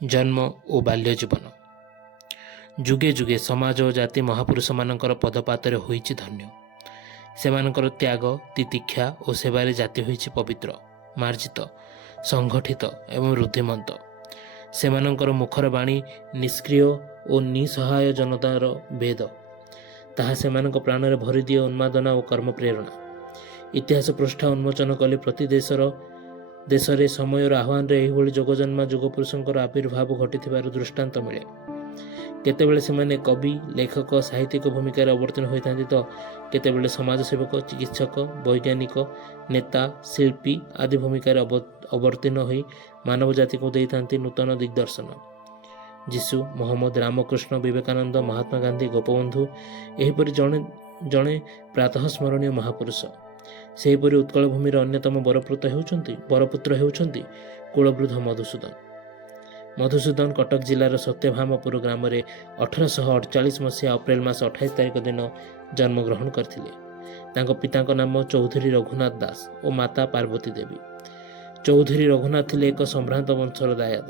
जन्म और बाल्य जीवन जुगे जुगे समाज और जाति महापुरुष मानकर पदपातर होइछि धन्य। सेमानकर त्याग तितिक्षा और सेवारे जाति होइछि पवित्र मार्जित संगठित एवं रुद्धिमंत। सेमानकर मुखर बाणी निष्क्रिय और निसहाय जनतार वेद ताहा सेमानक प्राणरे भरी दिए उन्मादना और कर्म प्रेरणा। इतिहास पृष्ठा उन्मोचन कले प्रति देशरे समयर आह्वान एहिभଳି जोगजन्मा जुगपुरुषंकर आविर्भाव घटिथिबार दृष्टांत मिले। केतेबेले सेमाने कवि लेखक साहित्यिक भूमिकार अवतीर्ण होइथांती तो केतेबेले समाजसेवक चिकित्सक वैज्ञानिक नेता शिल्पी आदि भूमिकार अवतीर्ण होई मानव जाति को देइथांती नूतन दिग्दर्शन। जीशु मोहम्मद रामकृष्ण विवेकानंद महात्मा गांधी गोपबंधु एहिपरि जणे प्रातः स्मरणीय महापुरुष। सेहीपरि उत्कल भूमिर अन्यतम बरपुत्र हेउछंती कुलवृद्ध मधुसूदन कटक जिलार सत्यभामपुर ग्राम में 1848 मसीहा अप्रैल मास 28 तारिख दिन जन्मग्रहण करथिले। तांको पितांको नाम चौधरी रघुनाथ दास और माता पार्वती देवी। चौधरी रघुनाथ थिले एक संभ्रांत वंशर दायाद।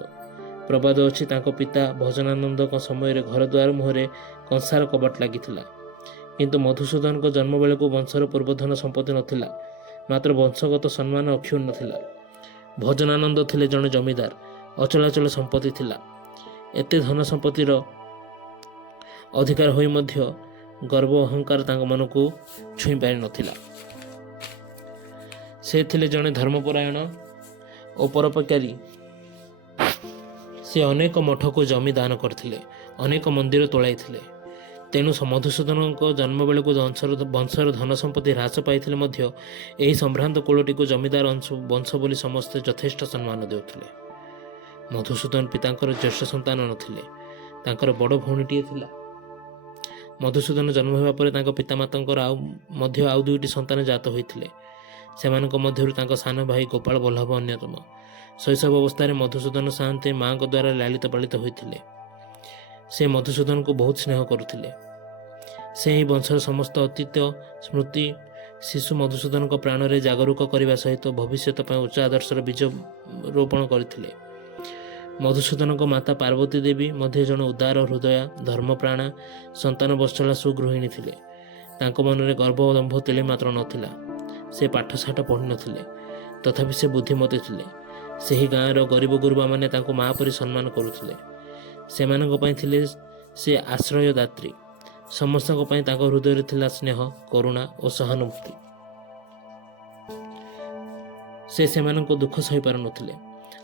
प्रबाद अछि तांको पिता भजनानंद समय घर द्वार मुहरे कंसार कबाट लागिथिला, किंतु मधुसूदन को जन्म बेले को वंशर पूर्वधन संपत्ति नथिला, मात्र वंशगत सम्मान अक्षुण्ण नथिला। भजनानंद थिले जणे जमीदार, अचलाचल संपत्ति थिला। एते धन संपत्तिर अधिकार होई मध्य गर्व अहंकार तांको मन को छुई पारि नथिला। से थिले जणे धर्मपरायण और परोपकारी। से अनेक मठ को जमी दान करथिले, अनेक मंदिर तोड़ाइथिले। तेणु मधुसूदन जन्म बेले को वंशर धन संपत्ति ह्रास पाइथिले मध्य एही संभ्रांत कुलटी को जमीदार वंश बोली समस्ते यथेष्ट सम्मान देउथिले। मधुसूदन पितांकर ज्येष्ठ संतान नथिले, तांकर बड़ भौणीटीए थिला। मधुसूदन जन्म हेबा परे तांको पितामातांकर आउ दुईटी संतान जात होइथिले। सेमानक मध्यरु तांको सान भाई गोपाल बल्लभ अन्यतम। शैशव अवस्था मधुसूदन सान्ते माँ द्वारा लालित पालित होइथिले। से मधुसूदन को बहुत स्नेह करुथिले। से ही वंशर समस्त अतीत स्मृति शिशु मधुसूदन को प्राण में जागरूक करने सहित भविष्यत उच्च आदर्शर बीज रोपण करथिले। मधुसूदन को माता पार्वती देवी मध्य जन उदार हृदया धर्मप्राणा संतान बत्सला सुगृहिणी थिले। तांको मन में गर्व और दंभ तिले मात्र नथिला। से पाठशाठ पढ़ी नथिले, तथापि से बुद्धिमती थिले। सेही गाँवर गरीब गुरुबा माने तांको माँ परि सम्मान करुथिले। सेमानक पई थिले से आश्रयदात्री। समस्तक पई तांको हृदय थिला स्नेह करुणा और सहानुभूति। से सेमानक दुख सही पार नथिले।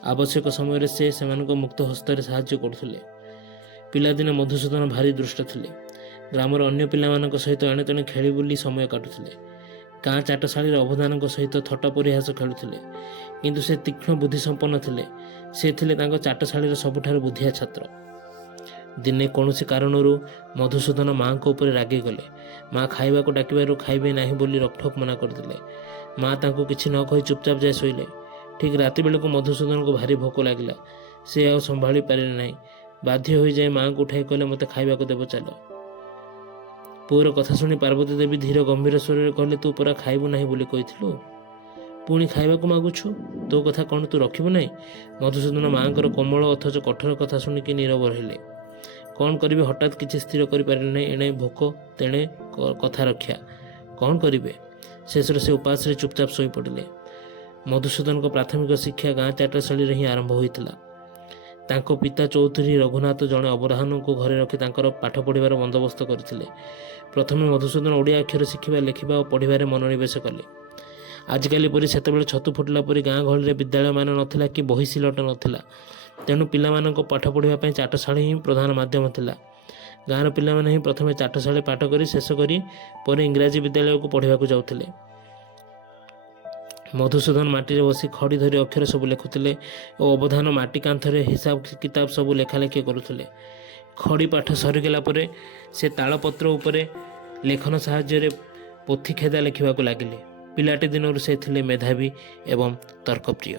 आवश्यक समय से सेमानक मुक्त हस्तरे साहाय्य करुथिले। पिलादिने मधुसूदन भारी दुष्ट थिले। ग्रामर अन्य पिलामानक सहित एणे तेणे खेली बुली समय काटुथिले। गाँ चाटशाळीर अवधानक सहित थट्टा परिहास खेलुथिले, किंतु से तीक्ष्ण बुद्धि संपन्न थिले। से थिले तांको चाटशाळीर सबुठारु बुद्धिया छात्र। दिने कौनसी कारणरू मधुसूदन माँ को ऊपर रागी गले। माँ खाइबा को डाकिबारु खाइबे नाही बोली रकठोक मना करदिले। माँ तांको किछि न कहि चुपचाप जाय शोइले। ठीक राति बेले को मधुसूदन को भारी भोक लागिला। से आ संभाली पारिले नाही। बाध्य होई जाय माँ को उठाई कहले मते खाइबा को देबो चलो। पुअर कथा शुणी पार्वती देवी धीर गंभीर स्वर में कहले तू परा खाइबु नाही बोली कहिथिलु, पुणी खाइबा को मागुछु, तो कथा कौन तू रखिबु नाही। मधुसूदन माँकर कोमल अथच कठोर कथा शुणिकी नीरव रहिले। कौन करिवे हठात किछि स्थिर करि पारिले नाही। एणे भोक तेणे कथा रक्षा कौन करिवे। शेष से उपास रे चुपचाप सोई पड़िले। मधुसूदन को प्राथमिक शिक्षा गाँ चाटशाळी ही आरंभ होइतिला। तांको पिता चौधरी रघुनाथ जड़े अबराहन को घरे रखी तांकर पाठ पढ़िबार बंदोबस्त करथिले। प्रथमे मधुसूदन ओडिया अक्षर शिखिबा लेखिबा और पढ़िबारे मनोनिवेश कले। आजिकाली परि सेतेबेले छतु फुटिला परि गाँ गहली विद्यालय मान नथिला कि बही सिलट नथिला। तेणु पिलामाननको पाठ पढ़िबा पई चाटशाळी ही प्रधान माध्यम थिला। गाँर पिलामाने ही प्रथमे चाटशाळी पाठ करी शेष करी परे इंग्राजी विद्यालय को पढ़िबाकू जाउथिले। मधुसूदन माटी रे बसी खड़ी धरी अक्षर सब लेखुथिले और अवधान माटी कांथरे हिसाब किताब सब लेखालेखी करुथिले। खड़ी पाठ सरीगला परे से तालपत्र उपरे लेखन साहाय्य पोथी खेदा लेखिबाकू लागिले। पिलाटी दिनरू से थिले मेधावी एवं तर्कप्रिय।